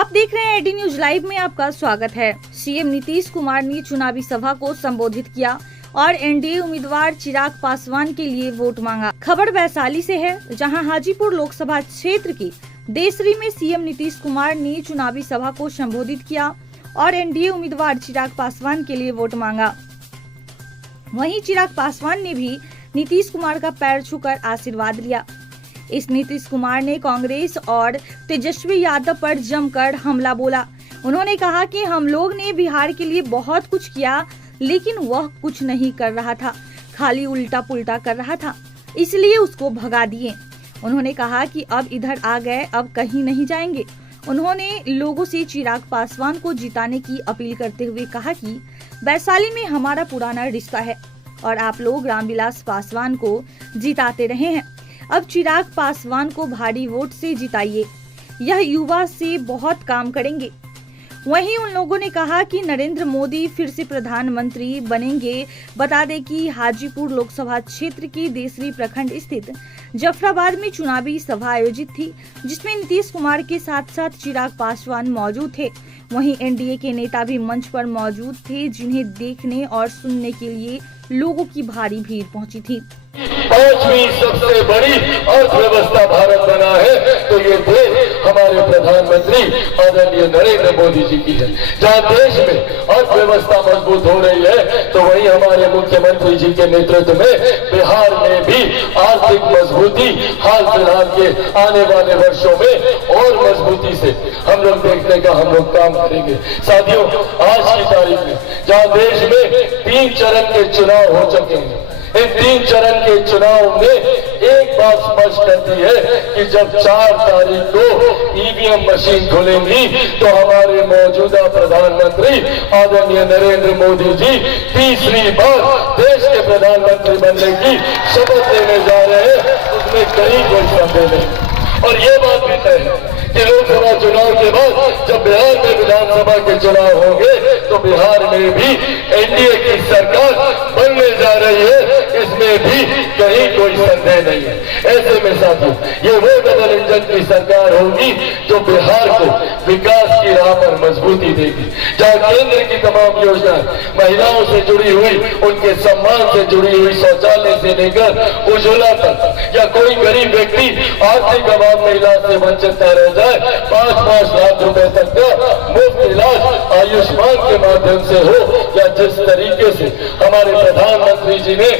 आप देख रहे हैं एडी न्यूज लाइव में आपका स्वागत है। सीएम नीतीश कुमार ने चुनावी सभा को संबोधित किया और एनडीए उम्मीदवार चिराग पासवान के लिए वोट मांगा। खबर वैशाली से है, जहां हाजीपुर लोकसभा क्षेत्र की देसरी में सीएम नीतीश कुमार ने चुनावी सभा को संबोधित किया और एनडीए उम्मीदवार चिराग पासवान के लिए वोट मांगा। वहीं चिराग पासवान ने भी नीतीश कुमार का पैर छूकर आशीर्वाद लिया। इस नीतीश कुमार ने कांग्रेस और तेजस्वी यादव पर जमकर हमला बोला। उन्होंने कहा कि हम लोग ने बिहार के लिए बहुत कुछ किया, लेकिन वह कुछ नहीं कर रहा था, खाली उल्टा पुल्टा कर रहा था, इसलिए उसको भगा दिए। उन्होंने कहा कि अब इधर आ गए, अब कहीं नहीं जाएंगे। उन्होंने लोगों से चिराग पासवान को जिताने की अपील करते हुए कहा कि वैशाली में हमारा पुराना रिश्ता है और आप लोग रामविलास पासवान को जिताते रहे हैं। अब चिराग पासवान को भारी वोट से जिताइए, यह युवा से बहुत काम करेंगे। वहीं उन लोगों ने कहा कि नरेंद्र मोदी फिर से प्रधानमंत्री बनेंगे। बता दें कि हाजीपुर लोकसभा क्षेत्र की देसरी प्रखंड स्थित जफराबाद में चुनावी सभा आयोजित थी, जिसमें नीतीश कुमार के साथ साथ चिराग पासवान मौजूद थे। वहीं एनडीए के नेता भी मंच पर मौजूद थे, जिन्हें देखने और सुनने के लिए लोगों की भारी भीड़ पहुंची थी। 5वीं सबसे बड़ी अर्थव्यवस्था भारत बना है तो ये देश हमारे प्रधानमंत्री आदरणीय नरेंद्र मोदी जी की है। जहाँ देश में अर्थव्यवस्था मजबूत हो रही है तो वहीं हमारे मुख्यमंत्री जी के नेतृत्व में बिहार में भी आर्थिक मजबूती हाल फिलहाल के आने वाले वर्षों में और मजबूती से हम लोग देखने का हम लोग काम करेंगे। साथियों, आज की तारीख में जहाँ देश में 3 चरण के चुनाव हो चुके हैं, इन 3 चरण के चुनाव में एक बात स्पष्ट करती है कि जब 4 तारीख को ईवीएम मशीन खुलेंगी तो हमारे मौजूदा प्रधानमंत्री आदरणीय नरेंद्र मोदी जी तीसरी बार देश के प्रधानमंत्री बनने की शपथ लेने जा रहे हैं। उसमें कहीं कोई संदेह नहीं। और ये बात भी तय है कि लोकसभा चुनाव के बाद जब बिहार में विधानसभा के चुनाव होंगे तो बिहार में भी एनडीए की सरकार बनने जा रही है, इसमें भी कहीं कोई संदेह नहीं है। ऐसे में साथियों, ये वो डबल इंजन की सरकार होगी जो बिहार को विकास की राह पर मजबूती देगी। जहाँ केंद्र की तमाम योजनाएं महिलाओं से जुड़ी हुई, उनके सम्मान से जुड़ी हुई, शौचालय से लेकर उज्ज्वला तक, या कोई गरीब व्यक्ति आर्थिक अभाव में इलाज से वंचित न रह जाए, 5-5 लाख रुपए तक का मुफ्त इलाज आयुष्मान के माध्यम से हो, या जिस तरीके से हमारे प्रधानमंत्री जी ने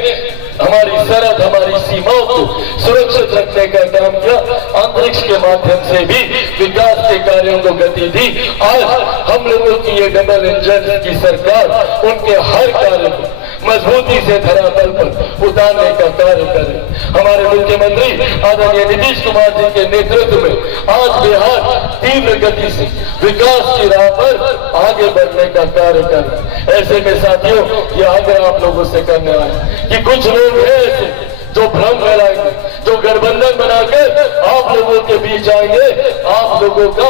हमारी सरहद, हमारी सीमाओं को सुरक्षित रखने का काम किया, अंतरिक्ष के माध्यम से भी विकास के कार्यों को गति दी। आज हम लोगों की ये डबल इंजन की सरकार उनके हर कार्य को मजबूती से धरातल पर उतारने का कार्य करे। हमारे मुख्यमंत्री आदरणीय नीतीश कुमार जी के नेतृत्व में आज बिहार तीव्र गति से विकास की राह पर आगे बढ़ने का कार्य करे। ऐसे में साथियों, ये आग्रह आप लोगों से करने आए कि कुछ लोग हैं ऐसे जो भ्रम फैलाएंगे, जो गठबंधन बनाकर आप लोगों के बीच आएंगे आप लोगों का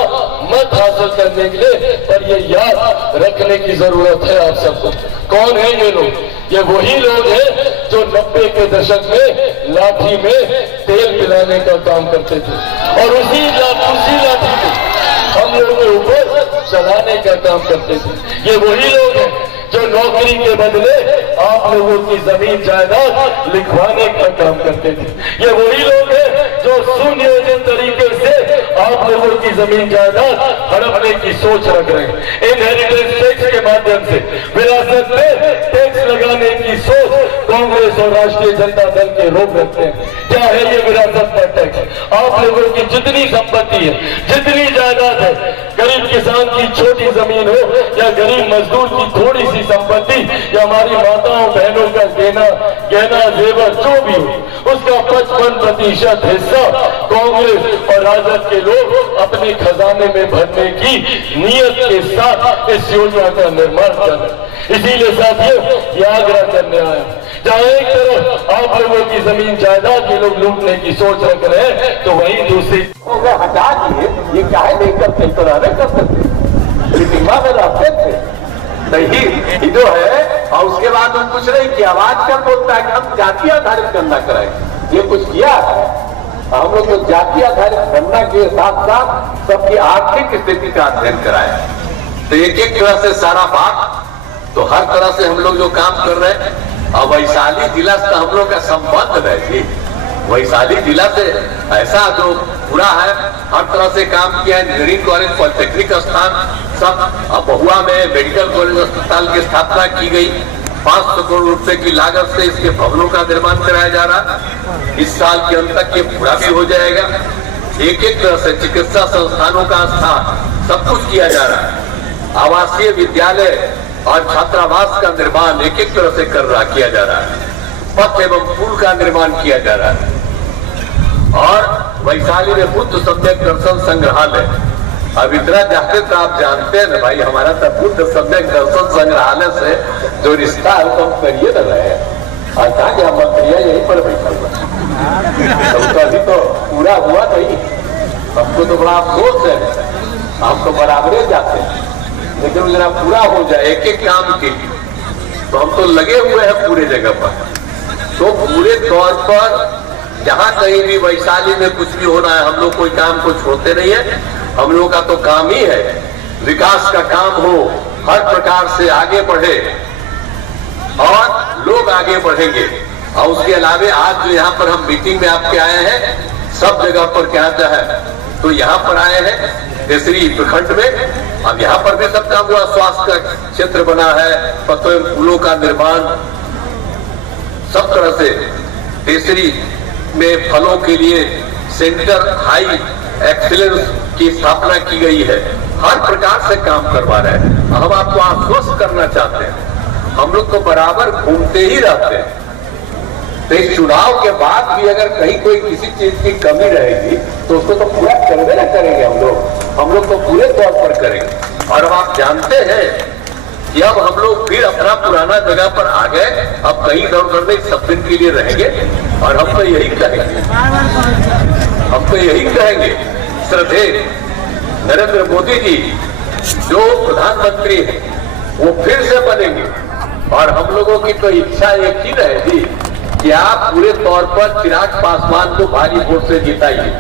मत हासिल करने के लिए। पर ये याद रखने की जरूरत है आप सबको, कौन है ये लोग? ये वही लोग हैं जो 90 के दशक में लाठी में तेल पिलाने का काम करते थे और उसी लाठी में हम लोगों के ऊपर चलाने का काम करते थे। ये वही लोग हैं जो नौकरी के बदले आप लोगों की जमीन जायदाद लिखवाने का काम करते थे। ये वही लोग हैं जो सुनियोजित तरीके से आप लोगों की जमीन जायदाद हड़पने की सोच रख रहे हैं। इनहेरिटेंस टैक्स के माध्यम से विरासत में टैक्स लगाने की सोच कांग्रेस और राष्ट्रीय जनता दल के लोग रखते हैं। क्या है ये विरासत पर टैक्स? आप लोगों की जितनी संपत्ति है, जितनी जायदाद है, गरीब किसान की छोटी जमीन हो या गरीब मजदूर की थोड़ी सी संपत्ति, या हमारी माताओं बहनों का गहना जेवर जो भी हो, उसका 55% हिस्सा कांग्रेस और राजद के लोग अपने खजाने में भरने की नीयत के साथ इस योजना का निर्माण कर रहे हैं। इसीलिए साथियों, ये आग्रह करने आया, जहाँ एक तरफ आप लोगों की जमीन जायदाद ये लोग लूटने की सोच रख रहे हैं, तो वहीं दूसरी हटा दिए। ये क्या है, नहीं करते तो नहीं कर सकते, सीमा में रहते थे नहीं जो है। और उसके बाद हम कुछ नहीं कि आवाज कर बोलता है कि हम जाति आधारित गणना कराएंगे। ये कुछ किया है हम लोग तो जाति आधारित गणना के साथ साथ सबकी आर्थिक स्थिति का अध्ययन कराए। तो एक एक तरह से सारा बात, तो हर तरह से हम लोग जो काम कर रहे हैं। और वैशाली जिला से हम लोग का संबंध है जी, वैशाली जिला से ऐसा जो पूरा है, हर तरह से काम किया है। इंजीनियरिंग कॉलेज, पॉलिटेक्निक स्थान सब, अब बहुआ में मेडिकल कॉलेज अस्पताल की स्थापना की गई। 500 करोड़ रुपए की लागत से इसके भवनों का निर्माण कराया जा रहा। इस साल के अंत तक ये पूरा भी हो जाएगा। एक एक तरह से चिकित्सा संस्थानों का स्थान सब कुछ किया जा रहा है। आवासीय विद्यालय और छात्रावास का निर्माण एक एक तरह से किया जा रहा है। पथ एवं पुल का निर्माण किया जा रहा है। और वैशाली में बुद्ध सम्यक दर्शन संग्रहालय, अब इतना चाहते तो आप जानते हैं ना भाई, हमारा तो बुद्ध सम्यक दर्शन संग्रहालय से जो रिश्ता है वो हम करिए न रहे। और कहा कि हम मंत्रिया यहीं पर बैठा हुआ, तो अभी तो पूरा हुआ नहीं। हमको तो बड़ा अफसोस है, हम तो बराबरे जाते हैं, लेकिन जरा पूरा हो जाए एक एक काम के लिए। तो हम तो लगे हुए हैं पूरे जगह पर। तो पूरे तौर पर जहां कहीं भी वैशाली में कुछ भी होना है, हम लोग कोई काम को छोड़ते नहीं है। हम लोगों का तो काम ही है विकास का काम हो, हर प्रकार से आगे बढ़े और लोग आगे बढ़ेंगे। और उसके अलावे आज जो यहाँ पर हम मीटिंग में आपके आए हैं, सब जगह पर क्या है, तो यहाँ पर आए हैं केसरी प्रखंड में। अब यहाँ पर भी सब काम हुआ, स्वास्थ्य का क्षेत्र बना है, पतों पुलों का निर्माण, सब तरह से। केसरी में फलों के लिए सेंटर हाई एक्सीलेंस की स्थापना की गई है। हर प्रकार से काम करवा रहे हैं। हम आपको आश्वस्त करना चाहते हैं, हम लोग तो बराबर घूमते ही रहते हैं। तो इस चुनाव के बाद भी अगर कहीं कोई किसी चीज की कमी रहेगी तो उसको तो पूरा करवे ना करेंगे हम लोग तो पूरे तौर पर करेंगे। और अब आप जानते हैं कि अब हम लोग फिर अपना पुराना जगह पर आ गए। अब कहीं इधर उधर नहीं, सब दिन के लिए रहेंगे। और हम तो यही कहेंगे, श्रद्धेय नरेंद्र मोदी जी जो प्रधानमंत्री हैं वो फिर से बनेंगे। और हम लोगों की तो इच्छा एक ही रहेगी कि आप पूरे तौर पर चिराग पासवान को भारी वोट से जिताइए।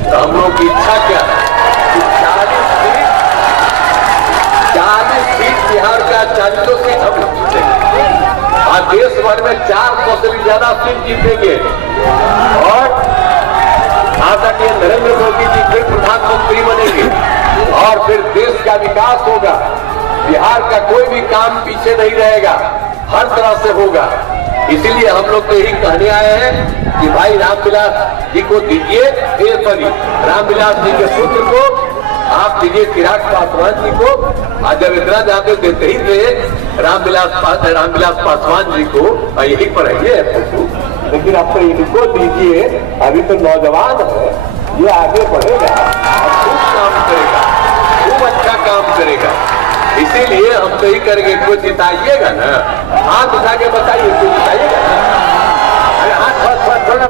तो हम लोगों की इच्छा क्या है कि 40 सीट बिहार का 40 सीट हम लोग जीतेंगे और देश भर में 400 से भी ज्यादा सीट जीतेंगे। और आदरणीय नरेंद्र मोदी जी फिर प्रधानमंत्री बनेंगे और फिर देश का विकास होगा। बिहार का कोई भी काम पीछे नहीं रहेगा, हर तरह से होगा। इसीलिए हम लोग तो यही कहने आए हैं कि भाई रामविलास जी को दीजिए, रामविलास जी के पुत्र को आप दीजिए, चिराग पासवान जी को। आज जब इतना जाते देते ही थे रामविलास पासवान जी को, यही पर है लेकिन अब तो इनको दीजिए। अभी तो नौजवान है, ये आगे बढ़ेगा और खूब काम करेगा, खूब अच्छा काम करेगा। इसीलिए हम तो ही करेंगे। कोई जिताइएगा ना, हाथ उठा के बताइए, कोई जिताइएगा ना? अरे हाथ